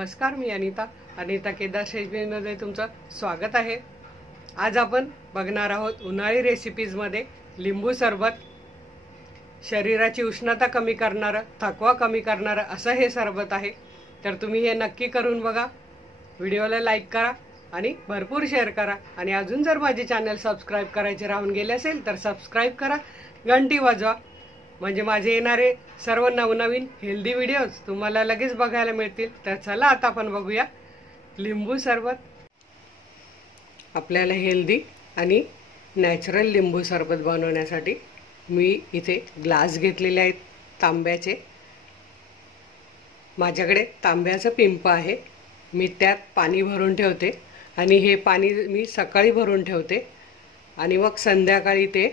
नमस्कार, मी अनिता केदार शेजबीमध्ये तुमचं स्वागत आहे। आज आपण बघणार आहोत उन्हाळी रेसिपीजमध्ये लिंबू सरबत। शरीराची उष्णता कमी करणारं, थकवा कमी करणारं असं हे सरबत आहे। तर तुम्ही हे नक्की करून बघा। व्हिडिओला लाईक करा आणि भरपूर शेअर करा आणि अजून जर माझे चॅनल सबस्क्राइब करायचे राहून गेले असेल तर सबस्क्राइब करा, घंटी वाजवा, म्हणजे माझे येणारे सर्व नवनवीन हेल्दी व्हिडिओज तुम्हाला लगेच बघायला मिळतील। तर चला आता आपण बघूया लिंबू सरबत। आपल्याला हेल्दी आणि नॅचरल लिंबू सरबत बनवण्यासाठी मी इथे ग्लास घेतलेले आहेत तांब्याचे। माझ्याकडे तांब्याचं पिंप आहे, मी त्यात पाणी भरून ठेवते आणि हे पाणी मी सकाळी भरून ठेवते आणि मग संध्याकाळी ते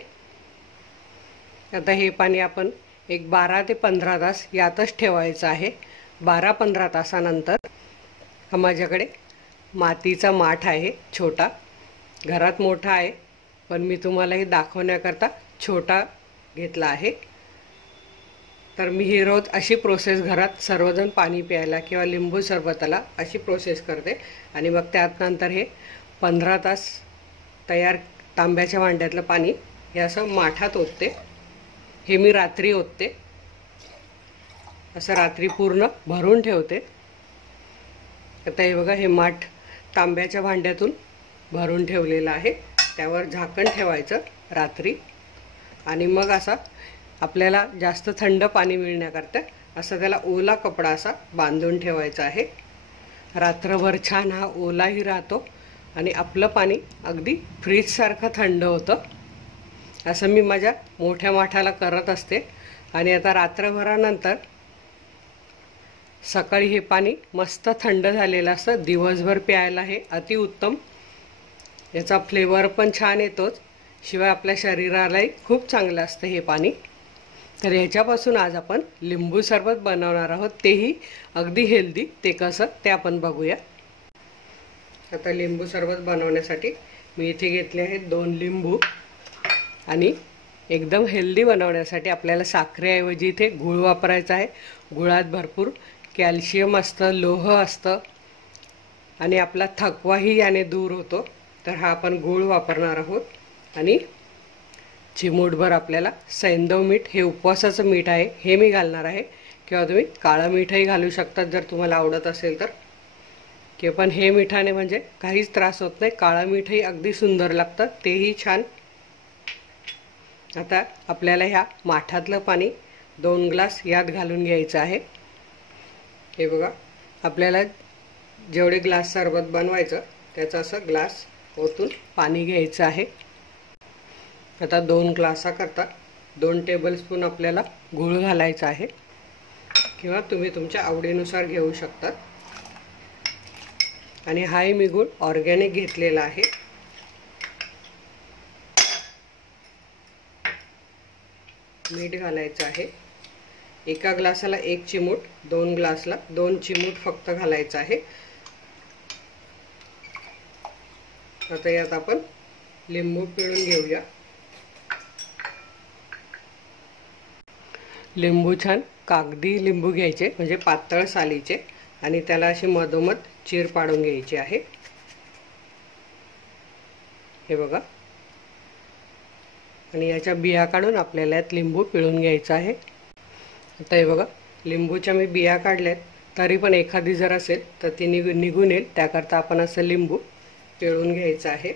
आता हे पाणी आपण एक 12 ते 15 तास यातच ठेवायचं आहे। 12-15 तासानंतर माझ्याकडे मातीचा माठ आहे छोटा, घरात मोठा आहे पण मी तुम्हाला हे दाखवण्याकरता छोटा घेतला आहे। तर मी ही रोज अशी प्रोसेस घरात सर्वजण पाणी प्यायला किंवा लिंबू सरबताला अशी प्रोसेस करते आणि मग त्यानंतर हे 15 तास तयार तांब्याच्या भांड्यातलं पाणी हे असं माठात ओतते। हे मी रात्री ओतते, असं रात्री पूर्ण भरून ठेवते। आता हे बघा, हे माठ तांब्याच्या भांड्यातून भरून ठेवलेलं आहे, त्यावर झाकण ठेवायचं रात्री आणि मग असा आपल्याला जास्त थंड पाणी मिळण्याकरता असं त्याला ओला कपडा असा बांधून ठेवायचा आहे। रात्रभर छान हा ओलाही राहतो आणि आपलं पाणी अगदी फ्रीजसारखं थंड होतं। असं मी माझ्या मोठ्या माठाला करत असते आणि आता रात्रभरानंतर सकाळी हे पाणी मस्त थंड झालेलं असतं। दिवसभर प्यायला हे अतिउत्तम, याचा फ्लेवर पण छान येतोच, शिवाय आपल्या शरीरालाही खूप चांगलं असतं हे पाणी। तर ह्याच्यापासून आज आपण लिंबू सरबत बनवणार आहोत, तेही अगदी हेल्दी। ते कसं ते आपण बघूया। आता लिंबू सरबत बनवण्यासाठी मी इथे घेतले आहेत 2 लिंबू आणि एकदम हेल्दी बनवण्यासाठी आपल्याला साखरेऐवजी इथे गूळ वापरायचा आहे। गुळात भरपूर कॅल्शियम असतं, लोह असतं आणि आपला थकवाही याने दूर होतो। तर हा आपण गूळ वापरणार आहोत आणि चिमूटभर आपल्याला सैंधव मीठ, हे उपवासाचं मीठ आहे, हे मी घालणार आहे, किंवा तुम्ही काळं मीठही घालू शकतात जर तुम्हाला आवडत असेल तर। किंवा पण हे मिठाने म्हणजे काहीच त्रास होत नाही, काळं मीठही अगदी सुंदर लागतं, तेही छान। आता आपल्याला ह्या माठातलं पाणी 2 ग्लास यात घालून घ्यायचं आहे। हे बघा, आपल्याला जेवढे ग्लास सरबत बनवायचं त्याचा असं ग्लास ओतून पाणी घ्यायचं आहे। आता 2 ग्लासाकरता 2 टेबलस्पून आपल्याला गूळ घालायचा आहे, किंवा तुम्ही तुमच्या आवडीनुसार घेऊ शकता। आणि हाही मी गूळ ऑर्गॅनिक घेतलेला आहे। मीठ घालायचं आहे, एका ग्लासाला 1 चिमूट, 2 ग्लासला 2 चिमूट फक्त घालायचं आहे। आता यात आपण लिंबू पिळून घेऊया। लिंबू छान कागदी लिंबू घ्यायचे, म्हणजे पातळ सालीचे, आणि त्याला अशी मधोमध चीर पाडून घ्यायची आहे। हे बघा, आणि याच्या बिया काढून आपल्याला यात लिंबू पिळून घ्यायचा आहे। आता हे बघा, लिंबूच्या मी बिया काढल्यात, तरी पण एखादी जर असेल तर ती निघून येईल, त्याकरता आपण असं लिंबू पिळून घ्यायचं आहे।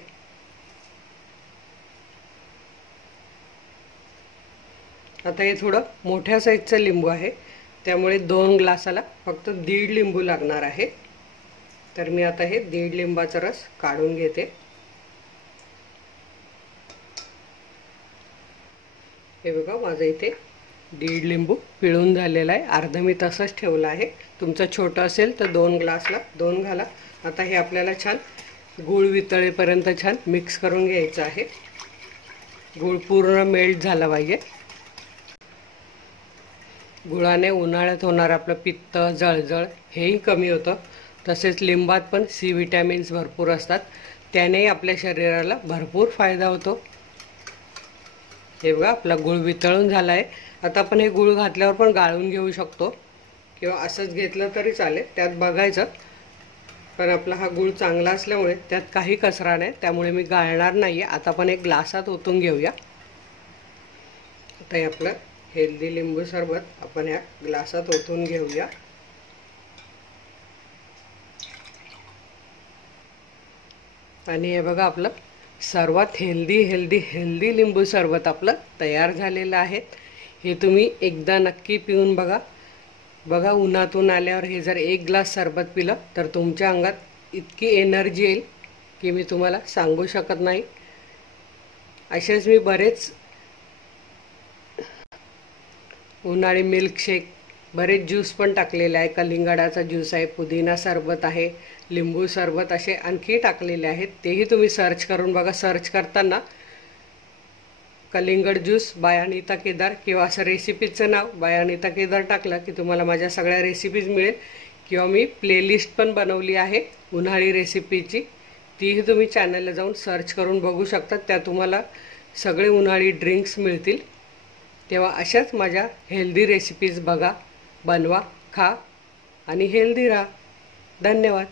आता हे थोडं मोठ्या साईजचं लिंबू आहे, त्यामुळे 2 ग्लासाला फक्त 1.5 लिंबू लागणार आहे। तर मी आता हे 1.5 लिंबाचा रस काढून घेते। हे बघा, माझं इथे 1.5 लिंबू पिळून झालेला आहे, अर्ध मी तसंच ठेवलं आहे। तुमचं छोटं असेल तर 2 ग्लासला 2 घाला। आता हे आपल्याला छान गूळ वितळेपर्यंत छान मिक्स करून घ्यायचं आहे। गूळ पूर्ण मेल्ट झाला पाहिजे। गुळाने उन्हाळ्यात होणार आपलं पित्त, जळजळ हेही कमी होतं। तसेच लिंबात पण सी विटॅमिन्स भरपूर असतात, त्यानेही आपल्या शरीराला भरपूर फायदा होतो। हे बघा, आपला गूळ वितळून झाला आहे। आता आपण हे गूळ घातल्यावर पण गाळून घेऊ शकतो, किंवा असंच घेतलं तरी चालेल, त्यात बघायचं. पण आपला हा गूळ चांगला असल्यामुळे त्यात काही कचरा नाही, त्यामुळे मी गाळणार नाही आहे. आता आपण एक ग्लासात ओतून घेऊया. आता हे आपलं हेल्दी लिंबू सरबत आपण ह्या ग्लासात ओतून घेऊया. आणि हे बघा, आपलं सर्वात हेल्दी लिंबू सरबत आपलं तयार झालेलं आहे. हे तुम्ही एकदा नक्की पिऊन बघा. बघा, उन्हातून आल्यावर हे जर एक ग्लास सरबत पिलं तर तुमच्या अंगात इतकी एनर्जी येईल की मी तुम्हाला सांगू शकत नाही. असेच मी बरेच उन्हाळी मिल्कशेक, बरेच ज्यूस पण टाकलेले आहे. कलिंगडाचा ज्यूस आहे, पुदिना सरबत आहे, लिंबू सरबत असे आणखी टाकलेले आहेत. तेही तुम्ही सर्च करून बघा. सर्च करताना कलिंगड ज्यूस बाय अनिता केदार किंवा असं रेसिपीचं नाव बाय अनिता केदार टाकलं की तुम्हाला माझ्या सगळ्या रेसिपीज मिळेल. किंवा मी प्लेलिस्ट पण बनवली आहे उन्हाळी रेसिपीची, तीही तुम्ही चॅनलला जाऊन सर्च करून बघू शकता. त्या तुम्हाला सगळे उन्हाळी ड्रिंक्स मिळतील. तेव्हा अशाच माझ्या हेल्दी रेसिपीज बघा, बनवा, खा आणि हेल्दी राहा. धन्यवाद.